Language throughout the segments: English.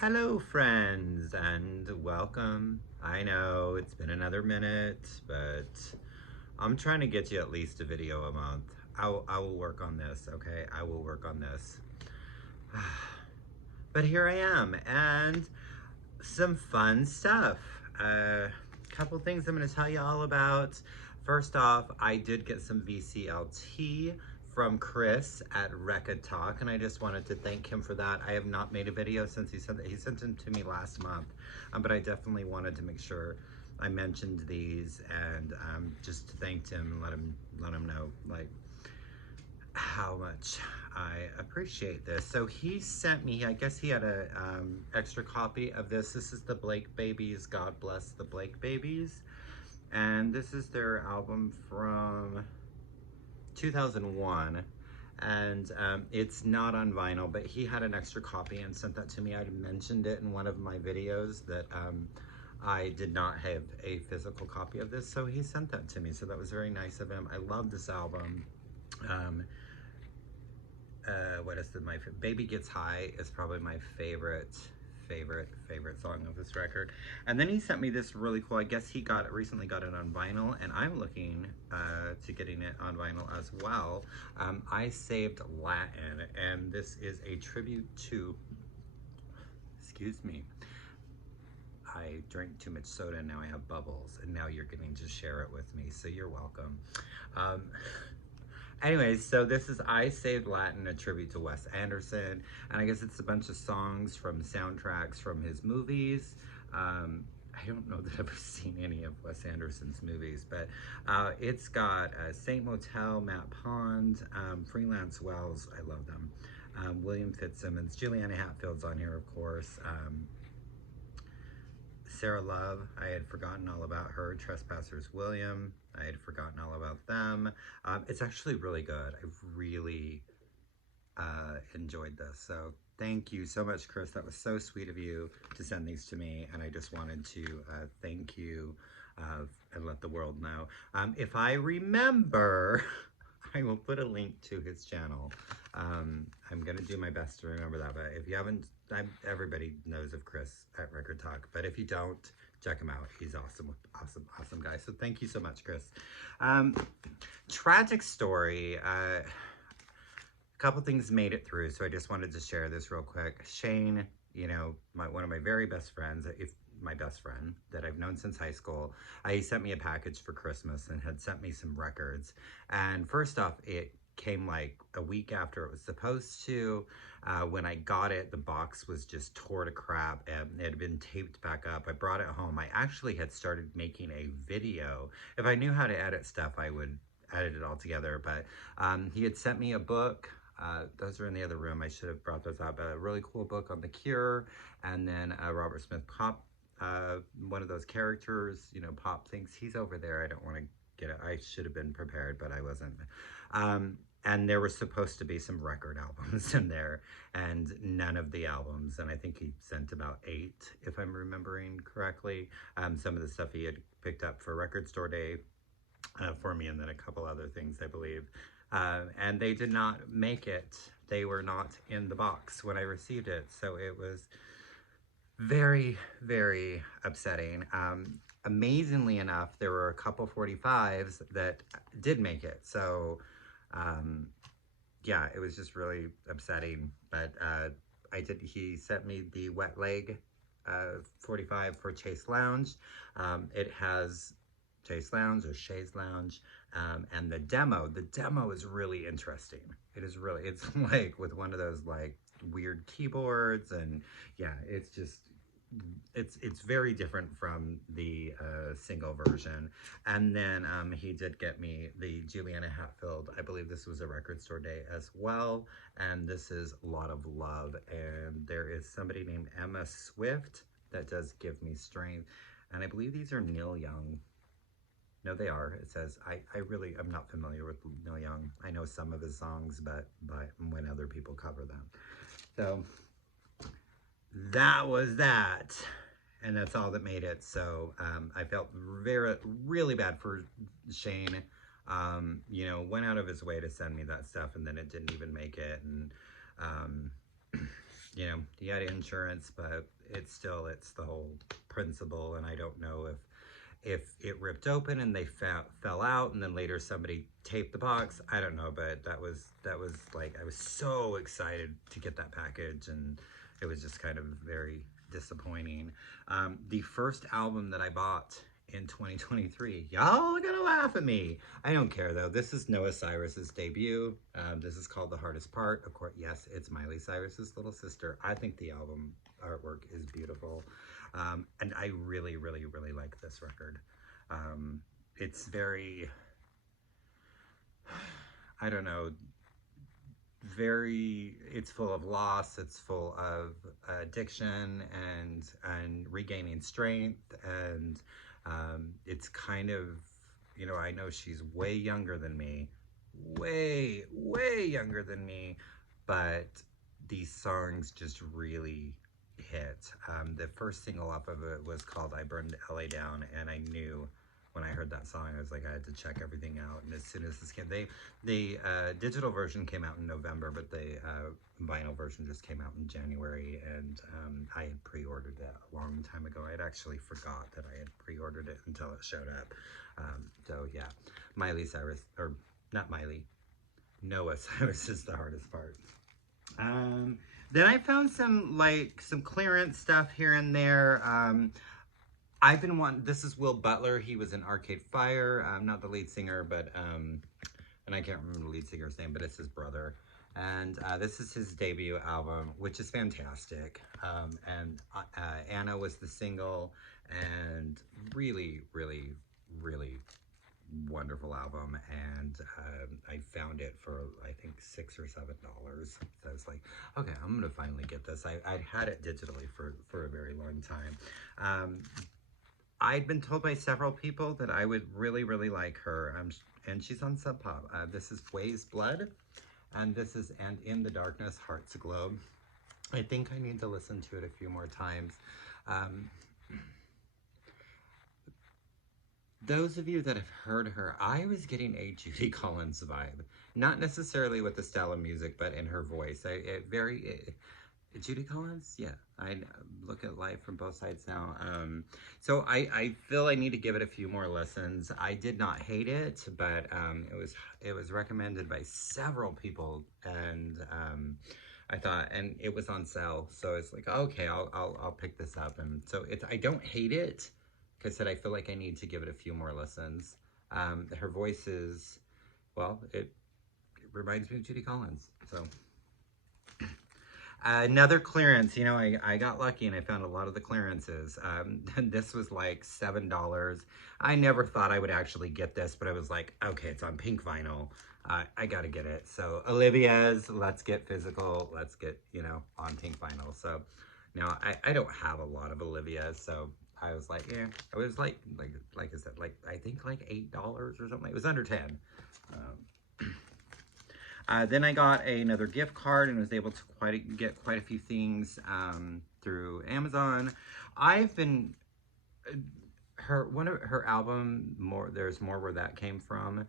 Hello friends and welcome. I know it's been another minute, but I'm trying to get you at least a video a month. I will work on this, okay? I will work on this. But here I am and some fun stuff. A couple things I'm going to tell you all about. First off, I did get some VCLT from Chris at Rekkid Talk, and I just wanted to thank him for that. I have not made a video since he sent that. He sent them to me last month, but I definitely wanted to make sure I mentioned these and just thanked him and let him know like how much I appreciate this. So he sent me, I guess he had a extra copy of this. This is the Blake Babies, God Bless the Blake Babies. And this is their album from 2001. And it's not on vinyl, but he had an extra copy and sent that to me. I'd mentioned it in one of my videos that I did not have a physical copy of this, so he sent that to me. So that was very nice of him. I love this album. What is my Baby Gets High is probably my favorite song of this record. And then he sent me this really cool, I guess he recently got it on vinyl, and I'm looking to getting it on vinyl as well. I Saved Latin, and this is a tribute to, excuse me, I drank too much soda and now I have bubbles, and now you're getting to share it with me, so you're welcome. Anyways, so this is I Saved Latin, a tribute to Wes Anderson, and I guess it's a bunch of songs from soundtracks from his movies. I don't know that I've seen any of Wes Anderson's movies, but it's got Saint Motel, Matt Pond, Freelance Wells, I love them, William Fitzsimmons, Juliana Hatfield's on here, of course, Sarah Love, I had forgotten all about her. Trespassers William, I had forgotten all about them. It's actually really good. I really enjoyed this. So thank you so much, Chris. That was so sweet of you to send these to me. And I just wanted to thank you and let the world know. If I remember, I will put a link to his channel. I'm going to do my best to remember that. But if you haven't, everybody knows of Chris at Rekkid Talk. But if you don't, check him out. He's awesome, awesome guy. So thank you so much, Chris. Tragic story. A couple things made it through, so I just wanted to share this real quick. Shane, you know, one of my very best friends, if my best friend that I've known since high school, he sent me a package for Christmas and had sent me some records. And first off, it came like a week after it was supposed to. When I got it, the box was just tore to crap and it had been taped back up. I brought it home. I actually had started making a video. If I knew how to edit stuff, I would edit it all together. But he had sent me a book. Those are in the other room. I should have brought those out. But a really cool book on The Cure, and then Robert Smith Pop, one of those characters, you know, Pop thinks he's over there. I don't want to get it. I should have been prepared, but I wasn't. And there was supposed to be some record albums in there, and none of the albums. And I think he sent about 8, if I'm remembering correctly. Some of the stuff he had picked up for Record Store Day for me, and then a couple other things, I believe. And they did not make it. They were not in the box when I received it. So it was very, very upsetting. Amazingly enough, there were a couple 45s that did make it. So, yeah, it was just really upsetting. But he sent me the Wet Leg 45 for Chase Lounge. It has Chase Lounge or Shays Lounge, and the demo is really interesting. It's like with one of those like weird keyboards, and yeah, it's very different from the single version. And then he did get me the Juliana Hatfield, I believe this was a Record Store Day as well, and this is Lot of Love. And there is somebody named Emma Swift that does Give Me Strength, and I believe these are Neil Young. No, they are. It says, I'm not familiar with Neil Young. I know some of his songs, but when other people cover them. So that was that. And that's all that made it. So I felt really bad for Shane. You know, went out of his way to send me that stuff, and then it didn't even make it. And you know, he had insurance, but it's the whole principle, and I don't know if it ripped open and they fell out, and then later somebody taped the box. I don't know, but that was like, I was so excited to get that package, and it was just kind of very disappointing. The first album that I bought in 2023, y'all are gonna laugh at me. I don't care though. This is Noah Cyrus's debut. This is called The Hardest Part. Of course, yes, it's Miley Cyrus's little sister. I think the album artwork is beautiful. And I really, really, really like this record. It's very, I don't know, it's full of loss, it's full of addiction and regaining strength, and it's kind of, you know, I know she's way younger than me, way, way younger than me, but these songs just really hit. The first single off of it was called I Burned LA Down, and I knew when I heard that song, I was like, I had to check everything out. And as soon as this came, the digital version came out in November, but the vinyl version just came out in January, and I had pre-ordered it a long time ago. I had actually forgot that I had pre-ordered it until it showed up. So yeah, Miley Cyrus, or not Miley, Noah Cyrus is The Hardest Part. Then I found some clearance stuff here and there. I've been wanting, this is Will Butler. He was in Arcade Fire. Not the lead singer, but, and I can't remember the lead singer's name, but it's his brother. And this is his debut album, which is fantastic. And Anna was the single, and really, really, really wonderful album. And I found it for, I think, $6 or $7. So I was like, okay, I'm gonna finally get this. I'd had it digitally for a very long time. I'd been told by several people that I would really, really like her, and she's on Sub Pop. This is Ways Blood, and this is And In the Darkness, Hearts Aglow. I think I need to listen to it a few more times. Those of you that have heard her, I was getting a Judy Collins vibe. Not necessarily with the style of music, but in her voice. Judy Collins? Yeah, I look at life from both sides now. So I feel I need to give it a few more listens. I did not hate it, but it was recommended by several people, and I thought, and it was on sale, so it's like, okay, I'll pick this up. And so I don't hate it. Like I said, I feel like I need to give it a few more listens. Her voice is, well, it reminds me of Judy Collins, so. Another clearance, you know, I got lucky and I found a lot of the clearances. This was like $7. I never thought I would actually get this, but I was like, okay, it's on pink vinyl. I gotta get it. So Olivia's Let's Get Physical, let's get, you know, on pink vinyl. So now I don't have a lot of Olivia's, so I was like, yeah, it was like I said, I think like $8 or something. It was under 10. Then I got another gift card and was able to get quite a few things through Amazon. I've been one of her album, There's More Where That Came From.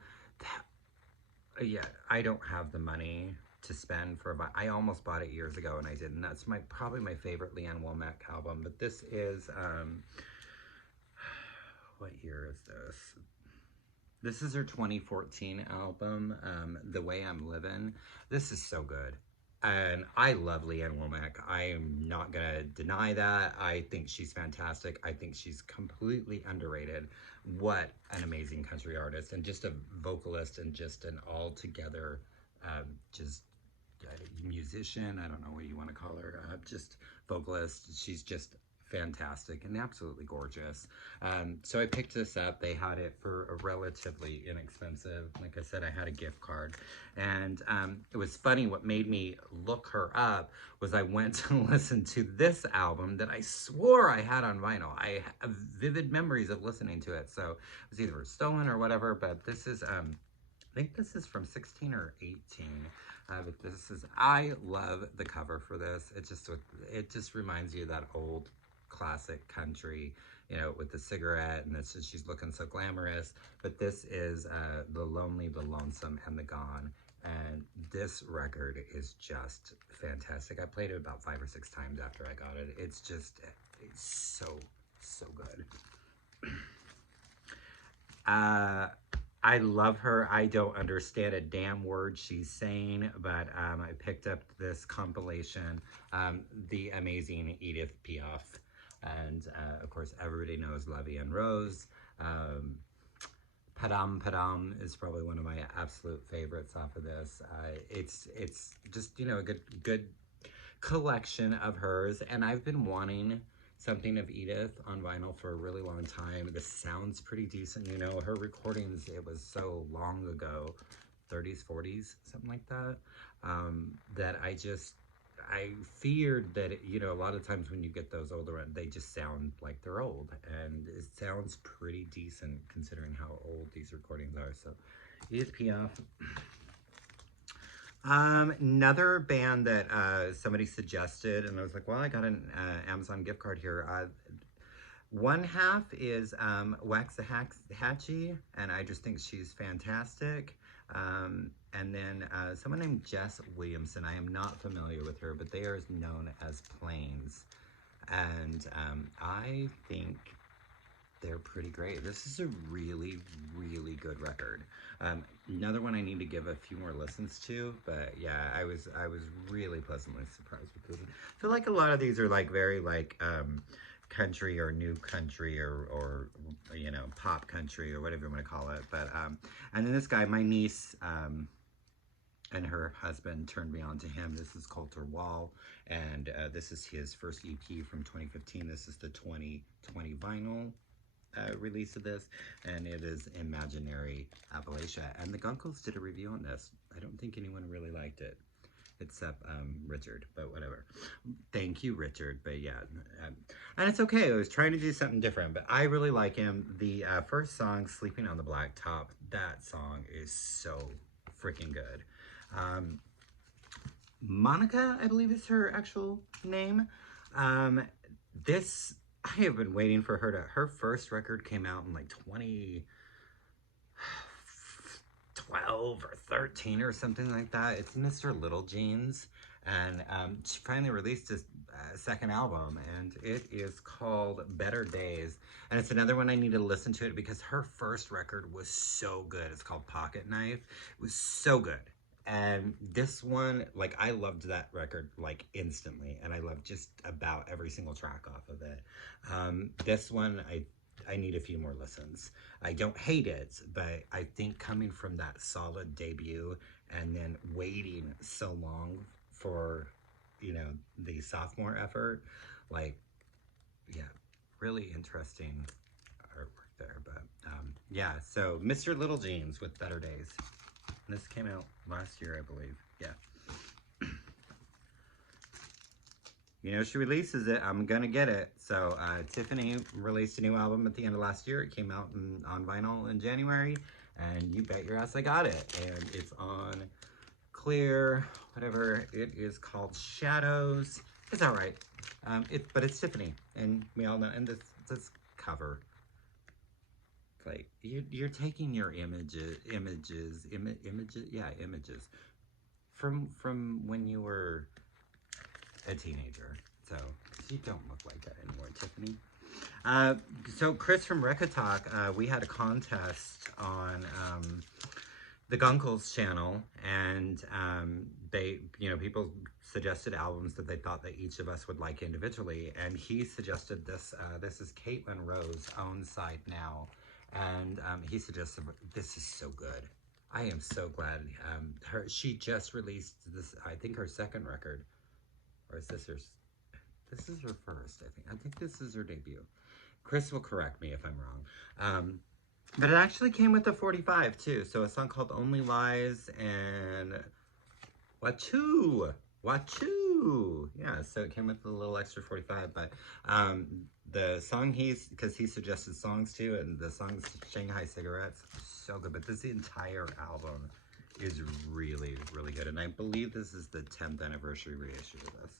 Yeah, I don't have the money to spend for I almost bought it years ago and I didn't. That's probably my favorite Leanne Womack album. But this is what year is this? This is her 2014 album, The Way I'm Living. This is so good. And I love Leanne Womack. I am not going to deny that. I think she's fantastic. I think she's completely underrated. What an amazing country artist, and just a vocalist, and just an all-together just musician. I don't know what you want to call her. Just vocalist. She's just fantastic and absolutely gorgeous. So I picked this up. They had it for a relatively inexpensive. Like I said, I had a gift card, and it was funny. What made me look her up was I went to listen to this album that I swore I had on vinyl. I have vivid memories of listening to it, so it was either stolen or whatever. But this is I think this is from 16 or 18. But this is, I love the cover for this. It just reminds you of that old classic country, you know, with the cigarette, and she's looking so glamorous. But this is The Lonely, the Lonesome, and the Gone. And this record is just fantastic. I played it about 5 or 6 times after I got it. It's so, so good. I love her. I don't understand a damn word she's saying, but I picked up this compilation, The Amazing Edith Piaf. And, of course, everybody knows La Vie en Rose. Padam Padam is probably one of my absolute favorites off of this. It's just, you know, a good collection of hers. And I've been wanting something of Edith on vinyl for a really long time. This sounds pretty decent, you know. Her recordings, it was so long ago, 30s, 40s, something like that, that I feared that, you know, a lot of times when you get those older ones, they just sound like they're old. And it sounds pretty decent considering how old these recordings are. So, Edith Piaf. Another band that somebody suggested, and I was like, well, I got an Amazon gift card here. One half is Waxahachie, and I just think she's fantastic. And then someone named Jess Williamson. I am not familiar with her, but they are known as Plains. And I think they're pretty great. This is a really, really good record. Another one I need to give a few more listens to, but yeah, I was really pleasantly surprised with this. I feel like a lot of these are like very like country or new country or you know, pop country or whatever you want to call it. But and then this guy, my niece and her husband turned me on to him. This is Coulter Wall, and this is his first EP from 2015. This is the 2020 vinyl release of this, and it is Imaginary Appalachia. And the Guncles did a review on this. I don't think anyone really liked it, except Richard, but whatever. Thank you, Richard, but yeah. And it's okay, I was trying to do something different, but I really like him. The first song, Sleeping on the Blacktop, that song is so freaking good. Monica, I believe is her actual name. This, I have been waiting for her to, her first record came out in like 2012 or 13 or something like that. It's Mr. Little Jeans, and she finally released his second album, and it is called Better Days, and it's another one I need to listen to it because her first record was so good. It's called Pocket Knife. It was so good. And this one, like, I loved that record, like, instantly. And I loved just about every single track off of it. This one, I need a few more listens. I don't hate it, but I think coming from that solid debut and then waiting so long for, you know, the sophomore effort, like, yeah, really interesting artwork there. But, yeah, so Mr. Little Jeans with Better Days. This came out last year, I believe. Yeah. You know, she releases it, I'm gonna get it. So Tiffany released a new album at the end of last year. It came out on vinyl in January, and you bet your ass I got it. And it's on clear, whatever. It is called Shadows. It's all right. But it's Tiffany, and we all know. And this cover. Like, you're taking your images from when you were a teenager. So you don't look like that anymore, Tiffany. So Chris from Rekkid Talk, we had a contest on the Guncle's channel, and they, you know, people suggested albums that they thought that each of us would like individually, and he suggested this. This is Caitlin Rose, Own Side Now. And he suggested, this is so good. I am so glad. She just released this, I think her second record. Or is this her, this is her first, I think. I think this is her debut. Chris will correct me if I'm wrong. But it actually came with a 45 too. So a song called Only Lies and Wachoo. Yeah, so it came with a little extra 45, but the song because he suggested songs too, and the song's Shanghai Cigarettes, so good. But this entire album is really, really good, and I believe this is the 10th anniversary reissue of this.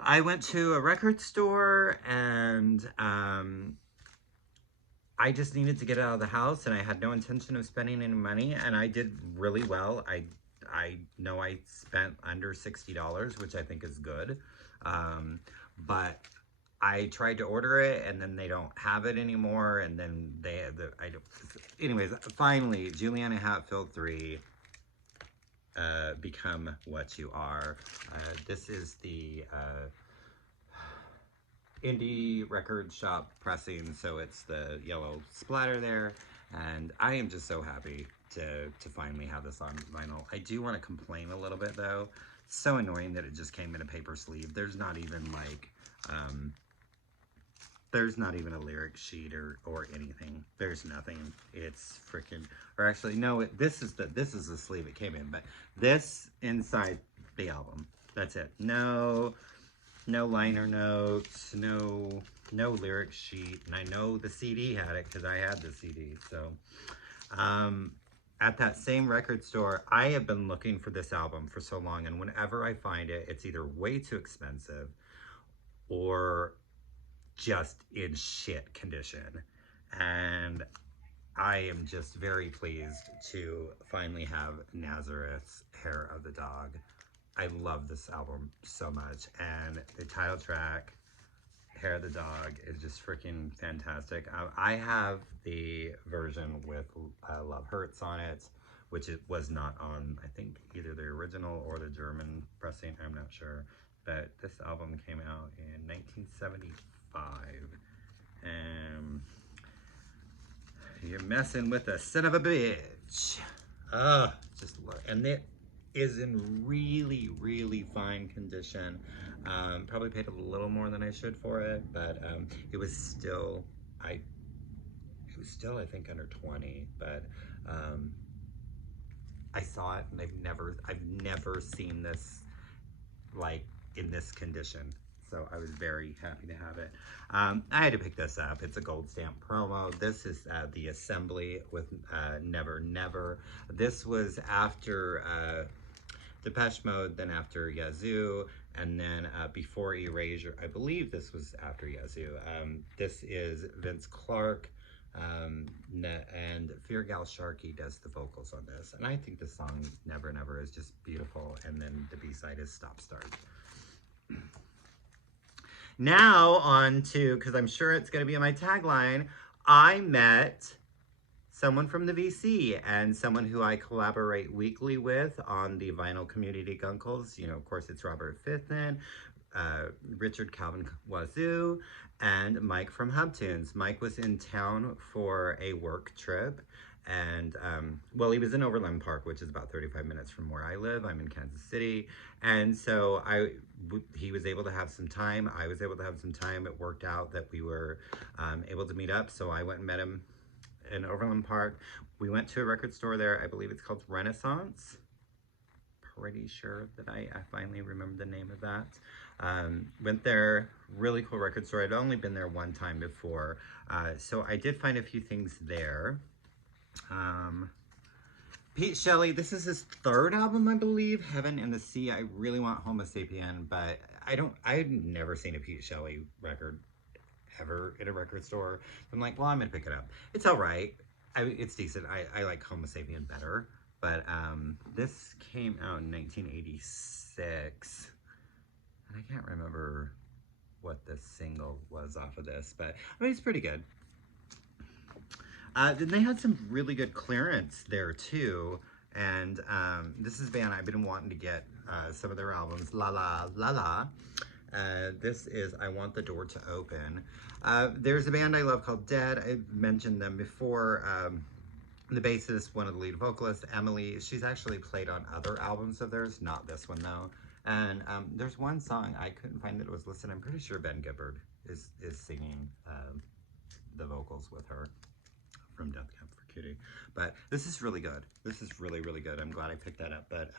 I went to a record store, and I just needed to get out of the house, and I had no intention of spending any money, and I did really well. I know I spent under $60, which I think is good. But I tried to order it, and then they don't have it anymore, and then anyways, finally, Juliana Hatfield 3, Become What You Are. This is the indie record shop pressing, so it's the yellow splatter there, and I am just so happy to finally have this on vinyl. I do want to complain a little bit though. It's so annoying that it just came in a paper sleeve. There's not even like there's not even a lyric sheet or anything. There's nothing. It's freaking, or actually no, this is the sleeve it came in, but this inside the album. That's it. No liner notes, no lyric sheet, and I know the CD had it because I had the CD. So at that same record store, I have been looking for this album for so long, and whenever I find it, it's either way too expensive or just in shit condition. And I am just very pleased to finally have Nazareth's Hair of the Dog. I love this album so much, and the title track, Hair of the Dog, is just freaking fantastic. I have the version with Love Hurts on it, which it was not on, I think, either the original or the German pressing, I'm not sure. But this album came out in 1975, and you're messing with a son of a bitch. Just look, and it is in really fine condition. Probably paid a little more than I should for it, but it was still, I think under 20. But I saw it, and I've never seen this like in this condition. So I was very happy to have it. I had to pick this up. It's a gold stamp promo. This is the Assembly with Never Never. This was after Depeche Mode, then after Yazoo, and then before Erasure. I believe this was after Yazoo. This is Vince Clarke, and Feargal Sharkey does the vocals on this. And I think the song Never Never is just beautiful, and then the B-side is Stop Start. Now on to, because I'm sure it's going to be in my tagline, I met someone from the VC and someone who I collaborate weekly with on the vinyl community Guncles. You know, of course, it's Robert Fithen, Richard Calvin Wazoo, and Mike from Hubtunes. Mike was in town for a work trip, and well, he was in Overland Park, which is about 35 minutes from where I live. I'm in Kansas City, and so he was able to have some time. I was able to have some time. It worked out that we were able to meet up, so I went and met him in Overland Park. We went to a record store there. I believe it's called Renaissance. Pretty sure that I finally remembered the name of that. Went there, really cool record store. I'd only been there one time before, so I did find a few things there. Pete Shelley, this is his third album, I believe, Heaven and the Sea. I really want Homo Sapien, but I've never seen a Pete Shelley record ever at a record store. I'm like, well, I'm gonna pick it up. It's all right. It's decent. I like Homo Sapien better, but this came out in 1986, and I can't remember what the single was off of this, but I mean, it's pretty good. Then they had some really good clearance there too, and this is a band I've been wanting to get some of their albums. La La La La. This is I Want the Door to Open. There's a band I love called Dead. I've mentioned them before. The bassist, one of the lead vocalists, Emily, she's actually played on other albums of theirs, not this one though. And there's one song I couldn't find that it was listed. I'm pretty sure Ben Gibbard is singing the vocals with her from Death Cab for Cutie. But this is really good. This is really good. I'm glad I picked that up. But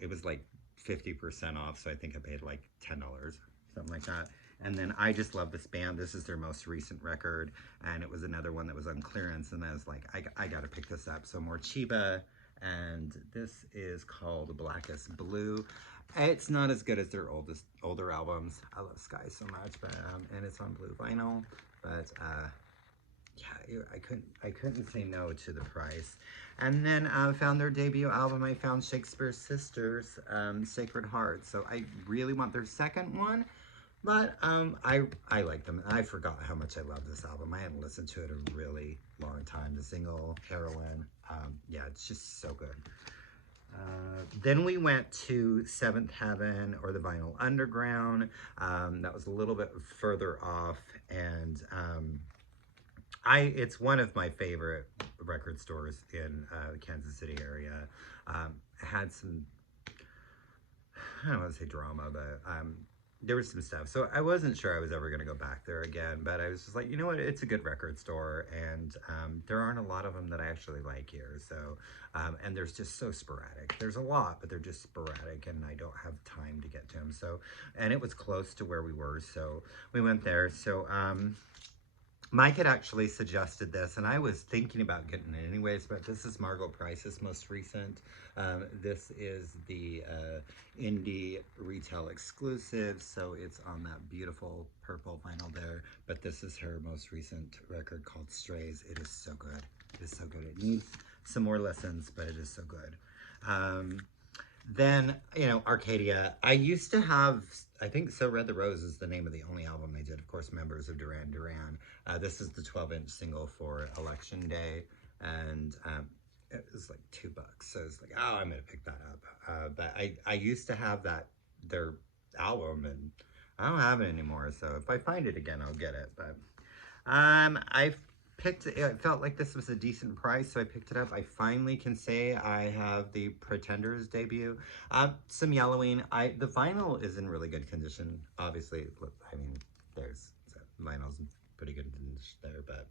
it was like 50% off, so I think I paid like $10, something like that. And then I just love this band. This is their most recent record, and it was another one that was on clearance, and I was like, I gotta pick this up. So more Chiba, and this is called Blackest Blue. It's not as good as their older albums. I love Sky so much, but and it's on blue vinyl, but yeah, I couldn't say no to the price. And then found their debut album. I found Shakespeare Sisters, Sacred Heart. So I really want their second one. But I like them. I forgot how much I love this album. I hadn't listened to it in a really long time. The single Heroine. Yeah, it's just so good. Then we went to Seventh Heaven or the Vinyl Underground. That was a little bit further off, and it's one of my favorite record stores in the Kansas City area. It had some, I don't want to say drama, but there was some stuff. So I wasn't sure I was ever going to go back there again, but I was just like, you know what? It's a good record store, and there aren't a lot of them that I actually like here. So, and there's just so sporadic. There's a lot, but they're just sporadic, and I don't have time to get to them. So, and it was close to where we were, so we went there. So, Mike had actually suggested this, and I was thinking about getting it anyways, but this is Margot Price's most recent. This is the indie retail exclusive, so it's on that beautiful purple vinyl there, but this is her most recent record called Strays. It is so good. It is so good. It needs some more listens, but it is so good. Then, you know, Arcadia. I used to have, I think So Red the Rose is the name of the only album I did. Of course, members of Duran Duran. This is the 12-inch single for Election Day. And it was like $2. So I was like, oh, I'm going to pick that up. But I used to have their album, and I don't have it anymore. So if I find it again, I'll get it. But it felt like this was a decent price, so I picked it up. I finally can say I have the Pretenders debut. Some yellowing. The vinyl is in really good condition. Obviously, I mean, vinyl's in pretty good condition there, but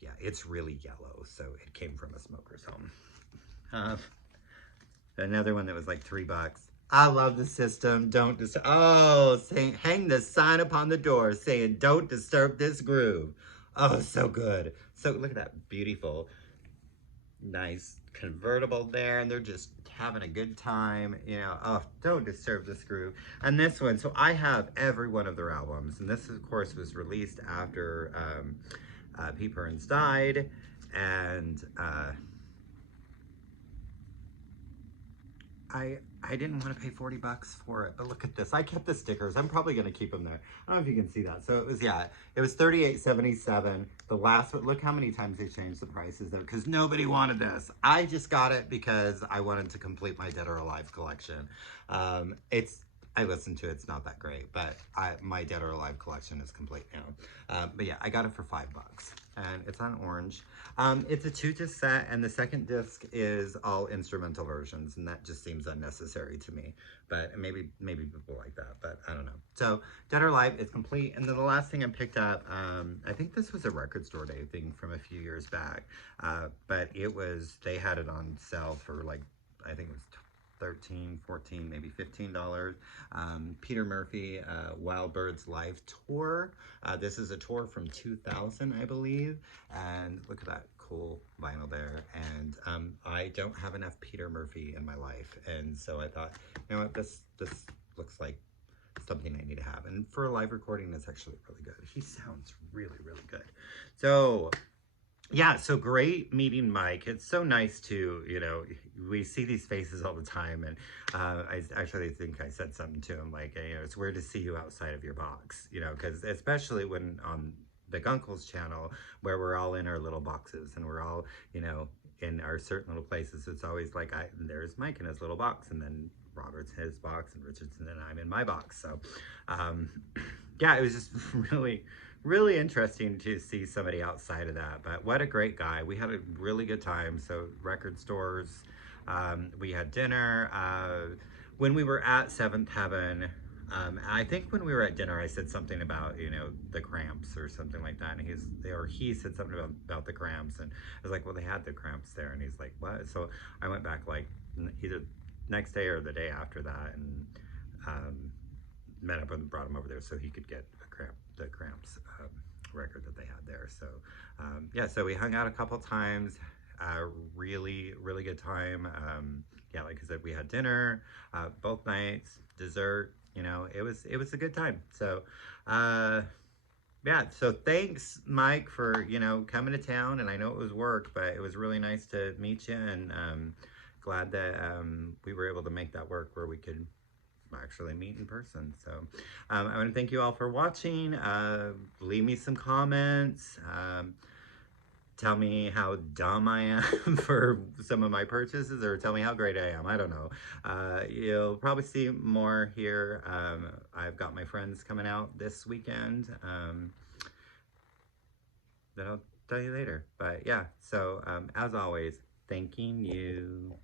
yeah, it's really yellow, so it came from a smoker's home. Another one that was like $3. I love the system. Don't disturb. Oh, hang the sign upon the door saying, "Don't disturb this groove." Oh, so good. So look at that beautiful, nice convertible there, and they're just having a good time. You know, oh, don't disturb this groove. And this one, so I have every one of their albums, and this, of course, was released after Pete Burns died, and I didn't want to pay $40 for it, but look at this. I kept the stickers. I'm probably going to keep them there. I don't know if you can see that. So it was $38.77. The last one, look how many times they changed the prices there, because nobody wanted this. I just got it because I wanted to complete my Dead or Alive collection. I listened to it. It's not that great, but my Dead or Alive collection is complete now. But yeah, I got it for $5, and it's on orange. It's a 2-disc set, and the second disc is all instrumental versions, and that just seems unnecessary to me. But maybe people like that, but I don't know. So Dead or Alive is complete, and then the last thing I picked up, I think this was a Record Store Day thing from a few years back, but they had it on sale for like, I think it was $13, $14, maybe $15. Peter Murphy, Wild Birds Live Tour. This is a tour from 2000, I believe. And look at that cool vinyl there. And I don't have enough Peter Murphy in my life. And so I thought, you know what, this looks like something I need to have. And for a live recording, it's actually really good. He sounds really, really good. So yeah, so great meeting Mike. It's so nice to, you know, we see these faces all the time, and I actually think I said something to him like, you know, it's weird to see you outside of your box, you know, because especially when on the Guncle's channel, where we're all in our little boxes, and we're all, you know, in our certain little places, it's always like, there's Mike in his little box, and then Robert's his box, and Richardson and I'm in my box. So, yeah, it was just really interesting to see somebody outside of that. But what a great guy. We had a really good time. So record stores, we had dinner. When we were at Seventh Heaven, I think when we were at dinner, I said something about, you know, the Cramps or something like that. And he said something about the Cramps. And I was like, well, they had the Cramps there. And he's like, what? So I went back like either next day or the day after that, and met up and brought him over there so he could get the Cramps record that they had there. So yeah, so we hung out a couple times. Really good time. Yeah, like I said, we had dinner both nights, dessert. You know, it was a good time. So Yeah, so thanks, Mike, for, coming to town. And I know it was work, but it was really nice to meet you. And glad that we were able to make that work where we could actually meet in person. So I want to thank you all for watching. Leave me some comments. Tell me how dumb I am for some of my purchases, or tell me how great I am. I don't know. You'll probably see more here. I've got my friends coming out this weekend. That I'll tell you later. But yeah, so as always, thanking you.